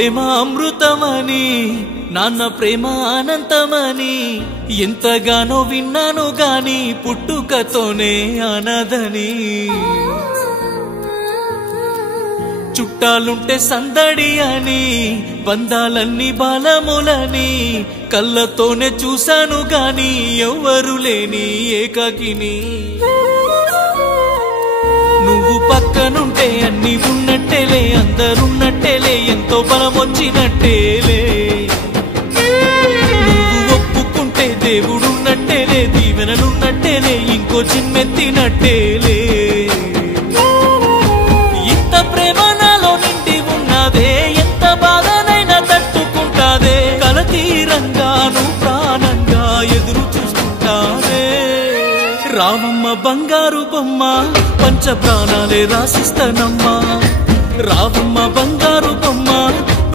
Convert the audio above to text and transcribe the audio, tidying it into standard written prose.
ప్రేమ అమృతమని నాన్న ప్రేమ అనంతమని ఎంతగానో విన్నాను గాని పుట్టుకతోనే అనాథని చుట్టాలుంటే సందడి అని బంధాలన్నీ బలములని కళ్ళతోనే చూశాను గాని ఎవ్వరు లేని ఏకాకిని నువ్వు పక్కనుంటే అన్ని ఉన్నట్టేలే అందరున్నట్టేలే ఎంతో బలం వచ్చినట్టేలే నువ్వు ఒప్పుకుంటే దేవుడున్నట్టేలే దీవెనలున్నట్టేలే ఇంకో చిమ్మెత్తినట్టేలే ఇంత ప్రేమ నాలో నిండి ఉన్నదే ఎంత బాధనైనా తట్టుకుంటాదే కలతీరంగాను ప్రాణంగా ఎదురు చూస్తుంటాదే రావమ్మ బంగారు బొమ్మ పంచ ప్రాణాలే రాసిస్తానమ్మా రావమ్మ బంగారు